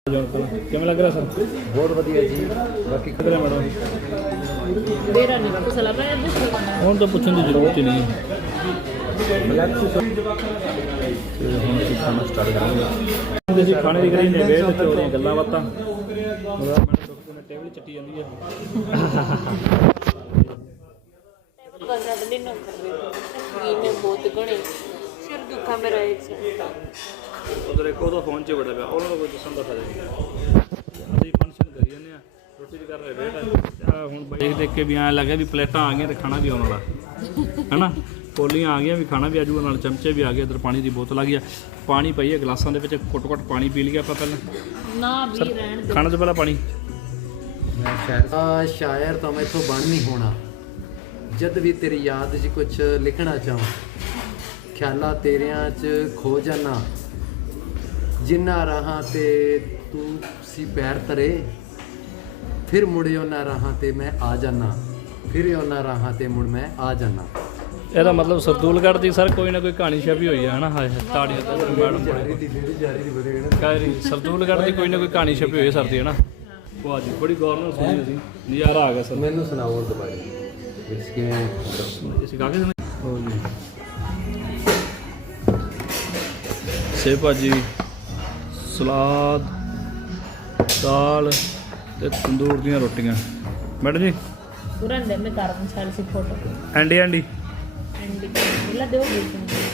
ਕਿਵੇਂ ਲੱਗ ਰਿਹਾ ਸਰ? ਬਹੁਤ ਵਧੀਆ ਜੀ। ਬਾਕੀ ਕਿਧਰ ਮੈਡਮ ਮੇਰਾ ਨਹੀਂ ਪਤਾ ਚਲਾ ਰਿਹਾ ਹੁਣ ਤਾਂ ਪੁੱਛਣ ਦੀ ਜ਼ਰੂਰਤ ਹੀ ਨਹੀਂ। ਤੇ ਹੁਣ ਅਸੀਂ ਖਾਣਾ ਸਟਾਰਟ ਕਰਾਂਗੇ। ਅਸੀਂ ਖਾਣੇ ਦੀ ਕਰੀ ਨੇ ਵੇਟ ਤੇ ਹੋ ਰਹੀਆਂ ਗੱਲਾਂ ਬਾਤਾਂ। ਮੈਡਮ ਡਾਕਟਰ ਟੇਬਲ ਚੱਟੀ ਜਾਂਦੀ ਹੈ। ਬਹੁਤ ਗਣੇ ਸਿਰ ਦੁੱਖਾ ਮੇਰਾ ਇੱਕ ਉਧਰ ਇੱਕ ਉਹਦਾ ਫੋਨ 'ਚ ਬੜਾ ਪਿਆ, ਉਹਨਾਂ ਨੂੰ ਕੋਈ ਦੱਸਣ ਦਾ ਫਾਇਦਾ ਨਹੀਂ। ਅਸੀਂ ਫੰਕਸ਼ਨ ਕਰੀ ਜਾਂਦੇ ਹਾਂ, ਰੋਟੀ ਦੀ ਕਰ ਰਹੇ ਵੇਟ ਆ। ਹੁਣ ਦੇਖ ਦੇਖ ਕੇ ਵੀ ਐਂ ਲੱਗਿਆ ਵੀ ਪਲੇਟਾਂ ਆ ਗਈਆਂ ਤੇ ਖਾਣਾ ਵੀ ਆਉਣ ਵਾਲਾ ਹੈ ਨਾ। ਕੋਲੀਆਂ ਆ ਗਈਆਂ ਵੀ ਖਾਣਾ ਵੀ ਆਜੂਗਾ, ਨਾਲ ਚਮਚੇ ਵੀ ਆ ਗਏ। ਇੱਧਰ ਪਾਣੀ ਦੀ ਬੋਤਲ ਆ ਗਈ ਆ, ਪਾਣੀ ਪਈ ਹੈ ਗਲਾਸਾਂ ਦੇ ਵਿੱਚ। ਘੁੱਟ ਘੁੱਟ ਪਾਣੀ ਪੀ ਲਿਆ ਆਪਾਂ ਪਹਿਲਾਂ। ਨਾ ਵੀ ਰਹਿਣ ਦੇ ਖਾਣੇ ਤੋਂ ਪਹਿਲਾਂ ਪਾਣੀ। ਮੈਂ ਸ਼ਾਇਰ ਤਾਂ ਮੈਥੋਂ ਬਣ ਨਹੀਂ ਹੋਣਾ। ਜਦ ਵੀ ਤੇਰੀ ਯਾਦ 'ਚ ਕੁਛ ਲਿਖਣਾ ਚਾਹਾਂ, ਖਿਆਲਾਂ ਤੇਰਿਆਂ 'ਚ ਖੋ ਜਾਣਾ। ਜਿੰਨਾ ਰਾਹਾਂ ਤੇ ਤੂੰ ਸੀ ਪੈਰ ਤਰੇ, ਫਿਰ ਮੁੜੇ ਉਹਨਾਂ ਰਾਹਾਂ ਤੇ ਮੈਂ ਆ ਜਾਣਾ। ਫਿਰ ਉਹਨਾਂ ਰਾਹਾਂ ਤੇ ਮੁੜ ਮੈਂ ਆ ਜਾਣਾ। ਇਹਦਾ ਮਤਲਬ ਸਰਦੂਲਗੜ੍ਹ ਦੀ ਸਰ ਕੋਈ ਨਾ ਕੋਈ ਕਹਾਣੀ ਛਪੀ ਹੋਈ ਹੈ, ਹੈ ਨਾ। ਹਾਏ ਤਾੜੀਆਂ ਤਾਂ ਮੈਡਮ ਕਾਇਰੀ ਸਰਦੂਲਗੜ੍ਹ ਦੀ ਕੋਈ ਨਾ ਕੋਈ ਕਹਾਣੀ ਛਪੀ ਹੋਈ ਹੈ ਸਰ ਦੀ, ਹੈ ਨਾ। ਵਾਹ ਜੀ, ਬੜੀ ਗੌਰ ਨਾਲ ਸੁਣੀ ਅਸੀਂ, ਨਜ਼ਾਰਾ ਆ ਗਿਆ ਸਰ। ਮੈਨੂੰ ਸੁਣਾਓ ਦੁਬਾਰਾ ਵਿੱਚ ਕਿਵੇਂ ਅਸੀਂ ਗਾ ਕੇ ਸੁਣੀ। ਹੋ ਜੀ ਸੇਬ ਭਾਜੀ, ਸਲਾਦ, ਦਾਲ ਤੇ ਤੰਦੂਰ ਦੀਆਂ ਰੋਟੀਆਂ। ਮੈਡਮ ਜੀ ਤੁਰੰਤ ਦੇ ਮੈਂ ਕਰ ਮਸਾਲੇ ਸੀ ਫੋਟੋ ਐਂਡੀ ਐਂਡੀ ਐਂਡੀ ਮਿਲਾ ਦਿਓ ਵੀ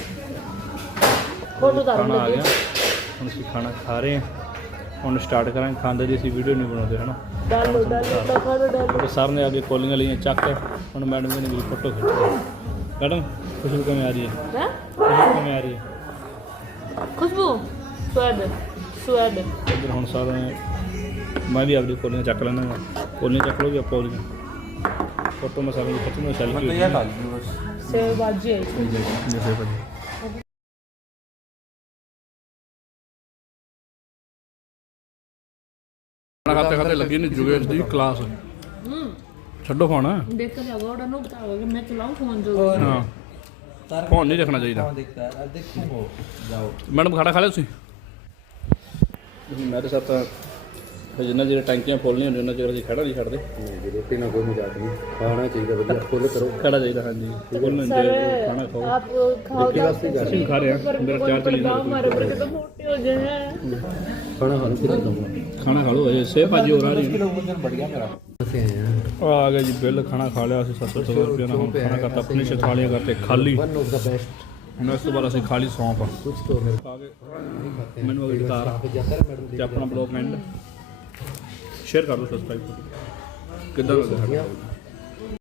ਫੋਟੋ ਦਾ ਖਾਣਾ ਆ ਗਿਆ। ਹੁਣ ਅਸੀਂ ਖਾਣਾ ਖਾ ਰਹੇ ਹਾਂ। ਹੁਣ ਸਟਾਰਟ ਕਰਾਂਗੇ। ਖਾਂਦੇ ਦੀ ਅਸੀਂ ਵੀਡੀਓ ਨਹੀਂ ਬਣਾਉਂਦੇ, ਹੈ ਨਾ। ਡਾਲੋ ਤਾਂ ਖਾਣਾ ਡਾਲੋ। ਸਰ ਨੇ ਅੱਗੇ ਕੋਲੀਆਂ ਲਈਆਂ ਚੱਕ। ਹੁਣ ਮੈਡਮ ਨੇ ਮੇਰੀ ਫੋਟੋ ਖਿੱਚੀ। ਮੈਡਮ ਖੁਸ਼ਬੂ ਕਿਵੇਂ ਆ ਰਹੀ ਹੈ? ਹੈ ਖੁਸ਼ਬੂ ਕਿਵੇਂ ਆ ਰਹੀ ਹੈ? ਖੁਸ਼ਬੂ ਸਵਾਦ ਇੱਧਰ ਹੁਣ ਸਾਰੇ ਮੈਂ ਵੀ ਆਪਣੀ ਕੋਲੀਆਂ ਚੱਕ ਲੈਣਾ। ਕੋਲੀਆਂ ਚੱਕ ਲਓ ਜੀ ਆਪਾਂ ਉਹਦੀਆਂ ਫੋਟੋ ਮੈਂ ਸਾਰਿਆਂ ਦੀ ਖਿੱਚਣਾ। ਸੈਲਫੀ ਸੇਵ ਬਾਜੀ ਹੈ ਜੈਸੇ ਭਾਜੀ ਖਾਣਾ ਖਾਤੇ ਖਾਤੇ ਲੱਗੀ ਨਹੀਂ ਜੁਗੇਸ਼ ਦੀ ਕਲਾਸ। ਛੱਡੋ ਫੋਨ। ਦੇਖ ਕੇ ਜਾਗੋੜਾ ਨੂੰ ਬਤਾਓਗੇ ਮੈਂ ਚਲਾਉਂ ਫੋਨ ਜੋ। ਹਾਂ ਫੋਨ ਨਹੀਂ ਦੇਖਣਾ ਚਾਹੀਦਾ। ਮੈਡਮ ਖਾਣਾ ਖਾ ਲਿਆ ਤੁਸੀਂ? ਮੇਰੇ ਸਾਥ ਜਿੰਨਾ ਚਿਰ ਟੈਂਕੀਆਂ ਫੁੱਲ ਨਹੀਂ ਹੁੰਦੀਆਂ ਉਹਨਾਂ ਚਿਰ ਅਸੀਂ ਖੜਾ ਨਹੀਂ ਛੱਡਦੇ। ਰੋਟੀ ਨਾਲ ਕੋਈ ਮਜ਼ਾਕ ਨਹੀਂ, ਖਾਣਾ ਚਾਹੀਦਾ ਵਧੀਆ ਫੁੱਲ ਕਰੋ। ਖੜਾ ਚਾਹੀਦਾ ਹਾਂਜੀ। ਖਾਣਾ ਖਾਓ। आप खाओ ਅਸੀਂ ਖਾ ਰਹੇ ਹਾਂ। ਮੇਰਾ ਚਾਰ ਚਲੀ ਜਾਂਦਾ। हमारे ऊपर तो मोटे हो गए हैं ਖਾਣਾ ਖਾ ਲਓ ਫਿਰ ਦਊਂਗਾ। ਖਾਣਾ ਖਾ ਲਓ। ਸੇਬ ਭਾਜੀ ਹੋ ਰਹੀ ਹੈ। बढ़िया मेरा ਅਸੀਂ ਆਏ ਹਾਂ। ਆ ਗਿਆ ਜੀ ਬਿੱਲ। ਖਾਣਾ ਖਾ ਲਿਆ ਅਸੀਂ 700 ਰੁਪਏ ਨਾਲ। ਹੁਣ ਖਾਣਾ ਕਰਤਾ ਆਪਣੀ ਥਾਲੀਆਂ ਕਰਤੇ ਖਾਲੀ। One of the best. ਹੁਣ ਇਸ ਤੋਂ ਬਾਅਦ ਅਸੀਂ ਖਾਲੀ ਸੌਂਪ कुछ तो मेरे ਖਾ ਕੇ ਮੈਨੂੰ ਅਗਲੀ ਤਾਰ पे जाता है मैडम ਤੇ ਆਪਣਾ ਬਲੌਗ ਐਂਡ ਸ਼ੇਅਰ ਕਰ ਦਿਓ, ਸਬਸਕ੍ਰਾਈਬ ਕਰੋ। ਕਿੱਦਾਂ ਲੱਗਦਾ?